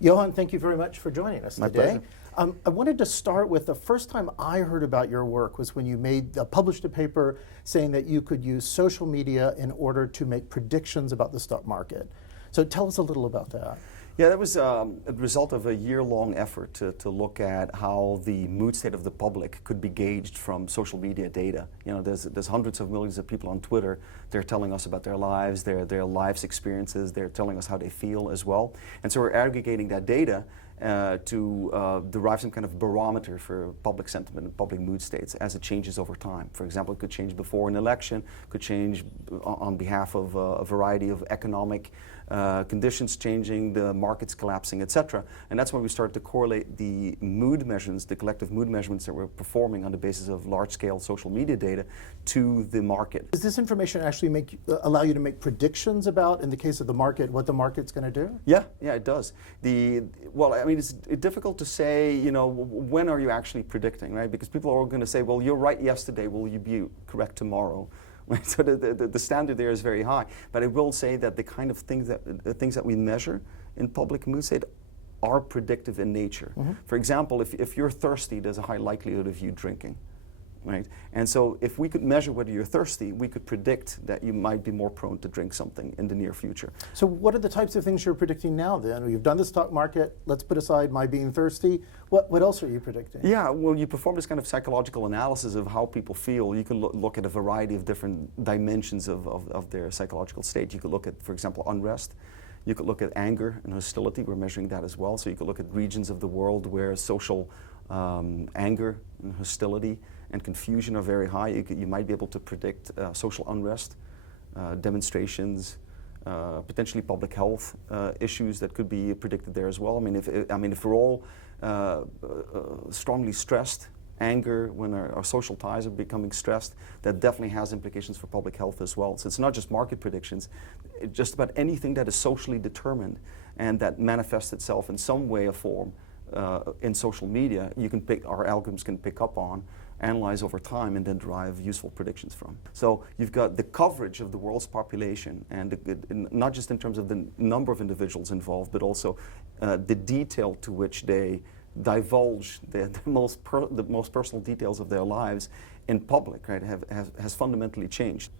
Johan, thank you very much for joining us My today. pleasure. I wanted to start with the first time I heard about your work was when you published a paper saying that you could use social media in order to make predictions about the stock market. So tell us a little about that. Yeah, that was a result of a year-long effort to look at how the mood state of the public could be gauged from social media data. You know, there's hundreds of millions of people on Twitter. They're telling us about their lives, their life's experiences. They're telling us how they feel as well. And so we're aggregating that data to derive some kind of barometer for public sentiment and public mood states as it changes over time. For example, it could change before an election, could change on behalf of a variety of economic conditions changing, the markets collapsing, etc. And that's when we started to correlate the mood measurements, the collective mood measurements that we're performing on the basis of large-scale social media data to the market. Does this information actually allow you to make predictions about, in the case of the market, what the market's going to do? Yeah, it does. Well, I mean, it's difficult to say, you know, when are you actually predicting, right? Because people are going to say, well, you're right yesterday, will you be correct tomorrow? Right? So the standard there is very high. But I will say that the kind of things that we measure in public mood state are predictive in nature. Mm-hmm. For example, if you're thirsty, there's a high likelihood of you drinking. Right? And so if we could measure whether you're thirsty, we could predict that you might be more prone to drink something in the near future. So what are the types of things you're predicting now then? You've done the stock market, let's put aside my being thirsty. What else are you predicting? Yeah, well, you perform this kind of psychological analysis of how people feel. You can look at a variety of different dimensions of their psychological state. You could look at, for example, unrest. You could look at anger and hostility. We're measuring that as well. So you could look at regions of the world where social anger and hostility and confusion are very high. You might be able to predict social unrest, demonstrations, potentially public health issues that could be predicted there as well. I mean, if we're all strongly stressed, anger, when our social ties are becoming stressed, that definitely has implications for public health as well. So it's not just market predictions, just about anything that is socially determined and that manifests itself in some way or form in social media, our algorithms can pick up on, analyze over time, and then derive useful predictions from. So you've got the coverage of the world's population, and not just in terms of the number of individuals involved, but also the detail to which they divulge the most personal details of their lives in public, right, has fundamentally changed.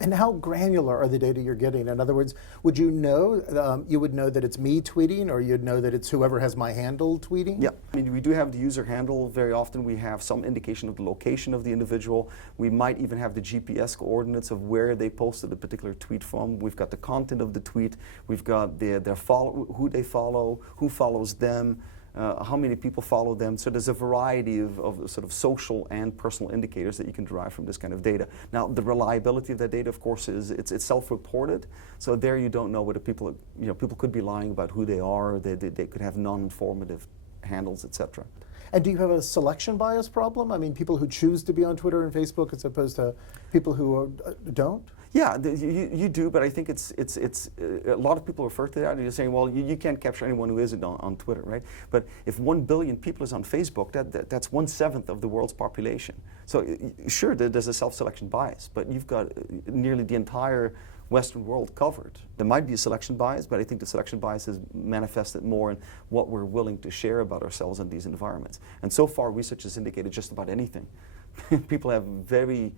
And how granular are the data you're getting? In other words, would you know, you would know that it's me tweeting, or you'd know that it's whoever has my handle tweeting? Yeah, I mean, we do have the user handle. Very often we have some indication of the location of the individual. We might even have the GPS coordinates of where they posted a particular tweet from. We've got the content of the tweet. We've got who they follow, who follows them, how many people follow them. So there's a variety of sort of social and personal indicators that you can derive from this kind of data. Now, the reliability of that data, of course, it's self-reported. So there you don't know whether people could be lying about who they are. They could have non-informative handles, etc. And do you have a selection bias problem? I mean, people who choose to be on Twitter and Facebook as opposed to people who don't? Yeah, you do, but I think it's a lot of people refer to that and you're saying, well, you can't capture anyone who isn't on Twitter, right? But if 1 billion people is on Facebook, that's 1/7 of the world's population. So sure, there's a self-selection bias, but you've got nearly the entire Western world covered. There might be a selection bias, but I think the selection bias is manifested more in what we're willing to share about ourselves in these environments. And so far, research has indicated just about anything. People have very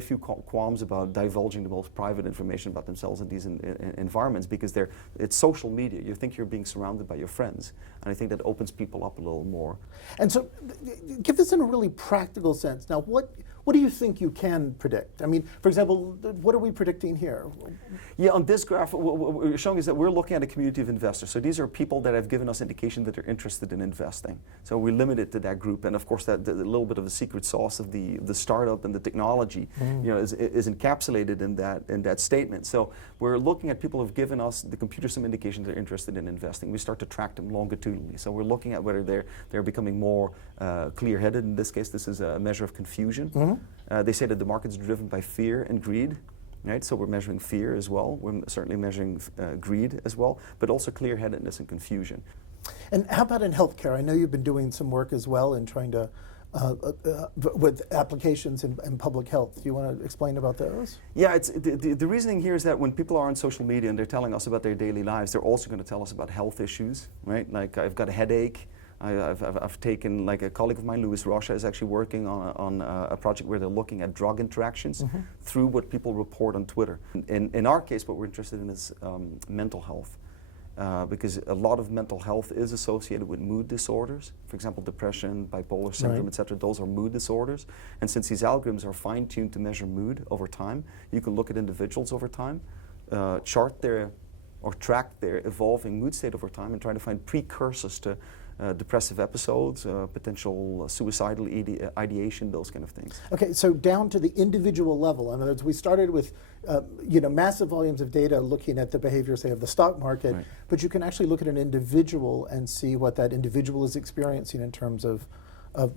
few qualms about divulging the most private information about themselves in these environments, because it's social media. You think you're being surrounded by your friends, and I think that opens people up a little more. And so, give this in a really practical sense. Now, what do you think you can predict? I mean, for example, what are we predicting here? Yeah, on this graph, what we're showing is that we're looking at a community of investors. So these are people that have given us indication that they're interested in investing. So we limit it to that group, and of course, that the little bit of the secret sauce of the startup and the technology, is encapsulated in that statement. So we're looking at people who've given us the computer some indication they're interested in investing. We start to track them longitudinally. So we're looking at whether they're becoming more clear-headed. In this case, this is a measure of confusion. Mm-hmm. They say that the market's driven by fear and greed. Right? So we're measuring fear as well. We're certainly measuring greed as well, but also clear-headedness and confusion. And how about in healthcare? I know you've been doing some work as well in trying to with applications in public health. Do you want to explain about those? Yeah, it's, the reasoning here is that when people are on social media and they're telling us about their daily lives, they're also going to tell us about health issues, right? Like, I've got a headache. I've taken, like, a colleague of mine, Louis Rocha, is actually working on a project where they're looking at drug interactions through what people report on Twitter. In our case, what we're interested in is mental health. Because a lot of mental health is associated with mood disorders. For example, depression, bipolar syndrome, etc. Those are mood disorders. And since these algorithms are fine-tuned to measure mood over time, you can look at individuals over time, chart their or track their evolving mood state over time, and try to find precursors to depressive episodes, potential suicidal ideation, those kind of things. Okay, so down to the individual level. In other words, we started with massive volumes of data looking at the behavior, say, of the stock market, but you can actually look at an individual and see what that individual is experiencing in terms of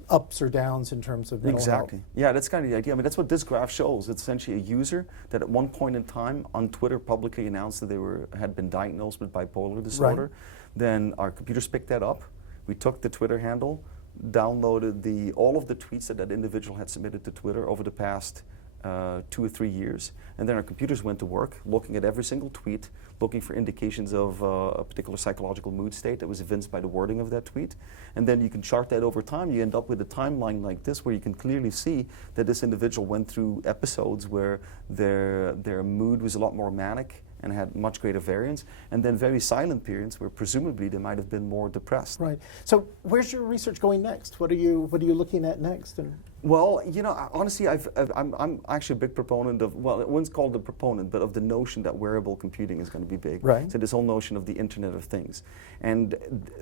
ups or downs in terms of mental health. Yeah, that's kind of the idea. I mean, that's what this graph shows. It's essentially a user that at one point in time on Twitter publicly announced that they had been diagnosed with bipolar disorder. Then our computers picked that up. We took the Twitter handle, downloaded all of the tweets that individual had submitted to Twitter over the past 2 or 3 years, and then our computers went to work looking at every single tweet, looking for indications of a particular psychological mood state that was evinced by the wording of that tweet. And then you can chart that over time. You end up with a timeline like this, where you can clearly see that this individual went through episodes where their mood was a lot more manic and had much greater variance, and then very silent periods where presumably they might have been more depressed. Right. So where's your research going next? What are you looking at next? Well, you know, honestly, I'm actually a big proponent of, well, one's called a proponent, but of the notion that wearable computing is going to be big. Right. So this whole notion of the Internet of Things. And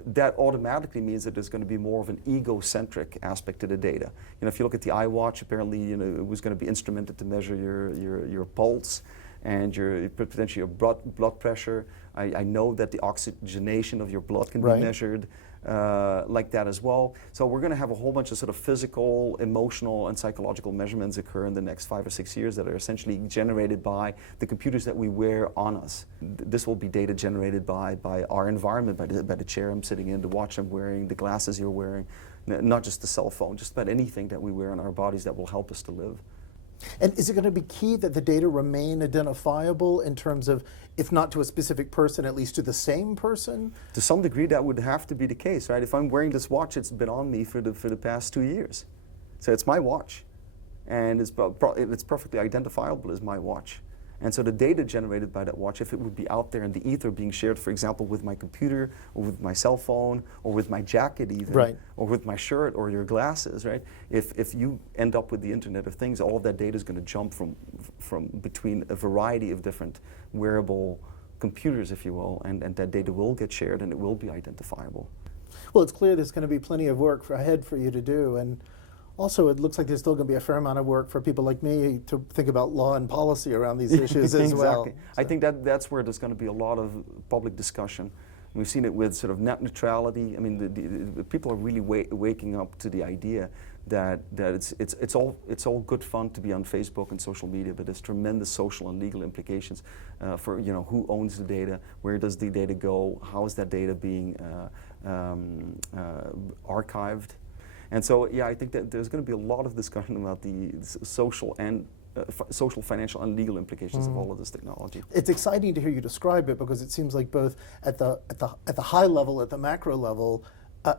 that automatically means that there's going to be more of an egocentric aspect to the data. You know, if you look at the iWatch, apparently, you know, it was going to be instrumented to measure your pulse and potentially your blood pressure. I know that the oxygenation of your blood can be measured like that as well. So we're going to have a whole bunch of sort of physical, emotional, and psychological measurements occur in the next 5 or 6 years that are essentially generated by the computers that we wear on us. This will be data generated by our environment, by the chair I'm sitting in, the watch I'm wearing, the glasses you're wearing, not just the cell phone, just about anything that we wear on our bodies that will help us to live. And is it going to be key that the data remain identifiable in terms of, if not to a specific person, at least to the same person? To some degree, that would have to be the case, right? If I'm wearing this watch, it's been on me for the past 2 years. So it's my watch, and it's perfectly identifiable as my watch. And so the data generated by that watch, if it would be out there in the ether being shared, for example, with my computer, or with my cell phone, or with my jacket even, or with my shirt, or your glasses, right? If you end up with the Internet of Things, all of that data is going to jump from between a variety of different wearable computers, if you will, and that data will get shared and it will be identifiable. Well, it's clear there's going to be plenty of work ahead for you to do, and also, it looks like there's still going to be a fair amount of work for people like me to think about law and policy around these issues as well. So. I think that's where there's going to be a lot of public discussion. We've seen it with sort of net neutrality. I mean, the people are really waking up to the idea that it's all good fun to be on Facebook and social media, but there's tremendous social and legal implications for, you know, who owns the data, where does the data go, how is that data being archived. And so, yeah, I think that there's going to be a lot of discussion about the social, financial, and legal implications of all of this technology. It's exciting to hear you describe it, because it seems like both at the high level, at the macro level,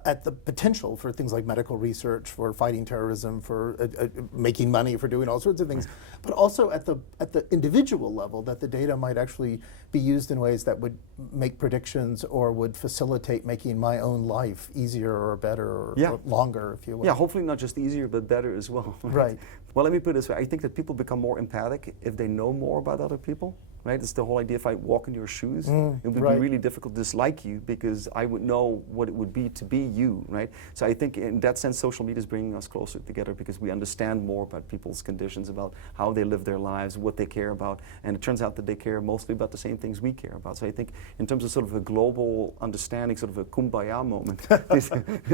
at the potential for things like medical research, for fighting terrorism, for making money, for doing all sorts of things, but also at the individual level, that the data might actually be used in ways that would make predictions or would facilitate making my own life easier or better or longer, if you will. Yeah, hopefully not just easier, but better as well. Right. Well, let me put it this way. I think that people become more empathic if they know more about other people. Right? It's the whole idea, if I walk in your shoes, it would be really difficult to dislike you, because I would know what it would be to be you, right? So I think in that sense, social media is bringing us closer together, because we understand more about people's conditions, about how they live their lives, what they care about, and it turns out that they care mostly about the same things we care about. So I think in terms of sort of a global understanding, sort of a kumbaya moment,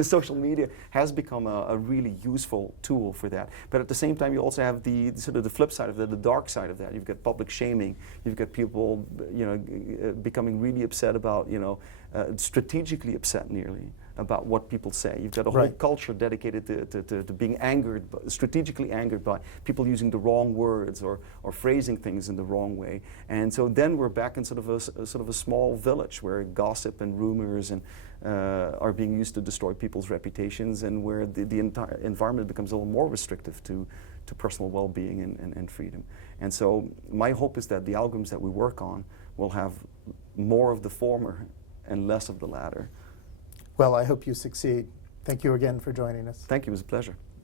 social media has become a really useful tool for that. But at the same time, you also have the sort of the flip side of that, the dark side of that. You've got public shaming, you've got people, you know, becoming really upset about, you know, strategically upset nearly about what people say. You've got a whole Right. culture dedicated to being angered, strategically angered by people using the wrong words or phrasing things in the wrong way. And so then we're back in sort of a small village where gossip and rumors and are being used to destroy people's reputations, and where the entire environment becomes a little more restrictive to personal well-being and freedom. And so my hope is that the algorithms that we work on will have more of the former and less of the latter. Well, I hope you succeed. Thank you again for joining us. Thank you, it was a pleasure.